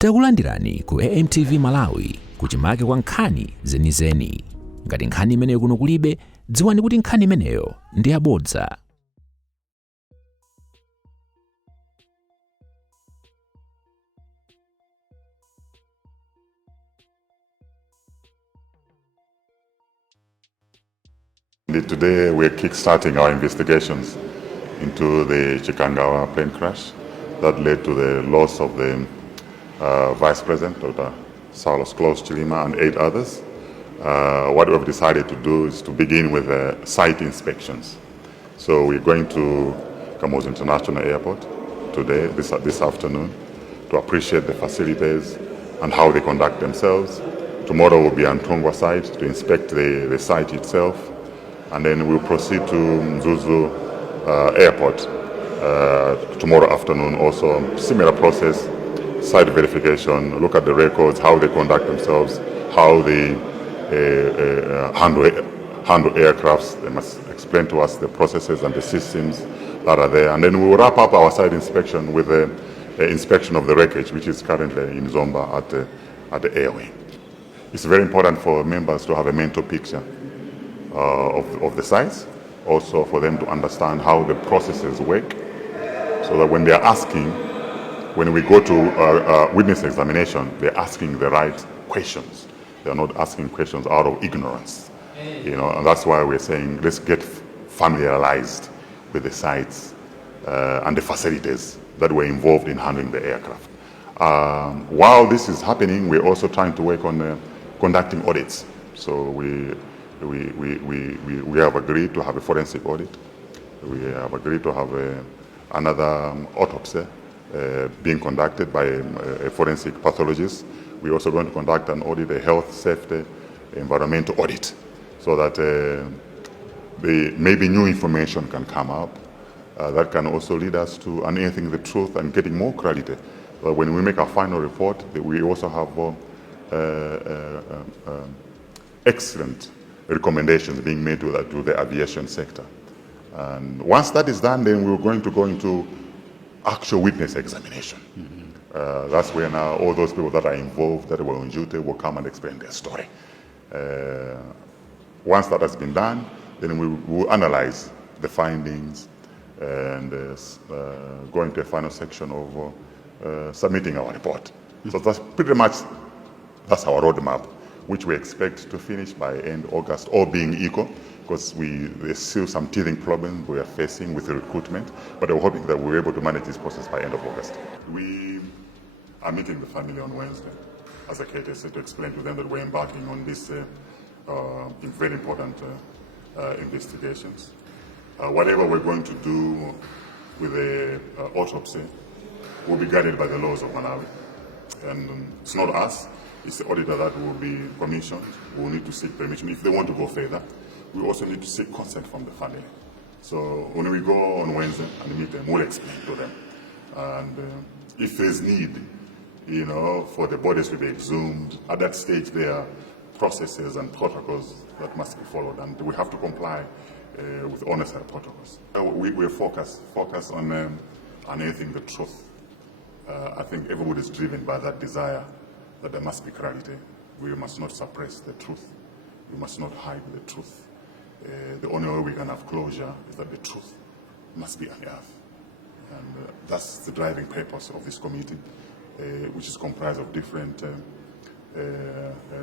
Takulandirani ku AMTV Malawi kuchimake kwa nkhani zenizeni. Ngati nkhani imeneyo kuno kulibe, dziwani kuti nkhani imeneyo ndi yabodza. Today we're kick-starting our investigations into the Chikangawa plane crash that led to the loss of the Vice President, Dr. Saulos Chilima, and 8 others. What we've decided to do is to begin with site inspections. So we're going to Kamuzu International Airport today, this afternoon, to appreciate the facilities and how they conduct themselves. Tomorrow we'll be on Tongwa site to inspect the site itself. And then we'll proceed to Mzuzu Airport tomorrow afternoon. Also, similar process, site verification, look at the records, how they conduct themselves, how they handle aircrafts. They must explain to us the processes and the systems that are there. And then we will wrap up our site inspection with the inspection of the wreckage, which is currently in Zomba at the airway. It's very important for members to have a mental picture of the sites, also for them to understand how the processes work, so that when they are asking, when we go to witness examination, they're asking the right questions. They're not asking questions out of ignorance, and that's why we're saying let's get familiarized with the sites and the facilities that were involved in handling the aircraft. While this is happening, we're also trying to work on conducting audits. So we have agreed to have a forensic audit. We have agreed to have another autopsy being conducted by a forensic pathologist. We're also going to conduct an audit, a health, safety, environmental audit, so that maybe new information can come up that can also lead us to unearthing the truth and getting more clarity. But when we make our final report, we also have excellent recommendations being made to the aviation sector. And once that is done, then we're going to go into actual witness examination. That's where now all those people that are involved, that were on duty, will come and explain their story. Once that has been done, then we will analyze the findings and go into a final section of submitting our report. So that's pretty much, that's our roadmap, which we expect to finish by end August, all being equal, because there's still some teething problems we are facing with the recruitment, but we're hoping that we're able to manage this process by end of August. We are meeting the family on Wednesday, as a courtesy, to explain to them that we're embarking on this very important investigations. Whatever we're going to do with the autopsy will be guided by the laws of Malawi. And it's not us. It's the auditor that will be commissioned. We will need to seek permission. If they want to go further, we also need to seek consent from the family. So when we go on Wednesday and meet them, we'll explain to them. And if there's need, for the bodies to be exhumed, at that stage there are processes and protocols that must be followed, and we have to comply with all necessary protocols. We're focused on unearthing the truth. I think everybody is driven by that desire that there must be clarity. We must not suppress the truth. We must not hide the truth. The only way we can have closure is that the truth must be unearthed. And that's the driving purpose of this committee, which is comprised of different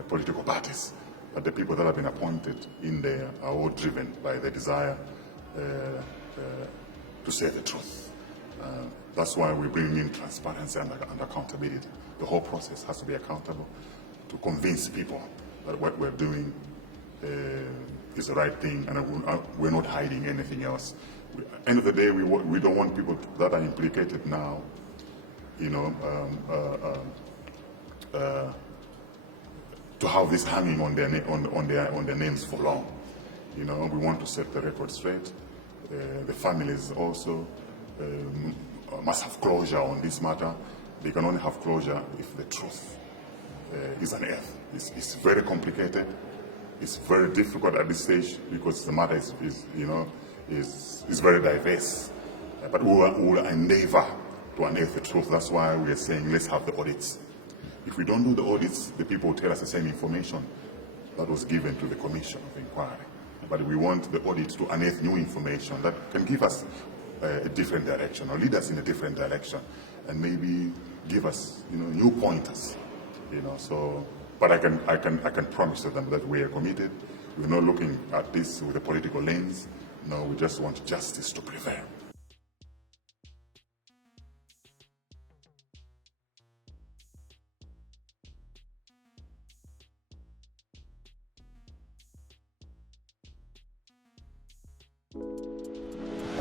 political parties. But the people that have been appointed in there are all driven by the desire to say the truth. That's why we bring in transparency and accountability. The whole process has to be accountable to convince people that what we're doing is the right thing, and we're not hiding anything else. At the end of the day, we don't want people that are implicated now, to have this hanging on their names for long. We want to set the record straight. The families also must have closure on this matter. They can only have closure if the truth is unearthed. It's very complicated. It's very difficult at this stage because the matter is very diverse. But we will endeavor to unearth the truth. That's why we are saying let's have the audits If we don't do the audits, the people tell us the same information that was given to the Commission of Inquiry. But we want the audit to unearth new information that can give us a different direction or lead us in a different direction, and maybe give us, new pointers. So, but I can promise to them that we are committed. We're not looking at this with a political lens. No, we just want justice to prevail.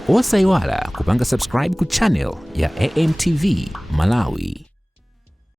Osaiwala kupanga subscribe ku channel ya AMTV Malawi.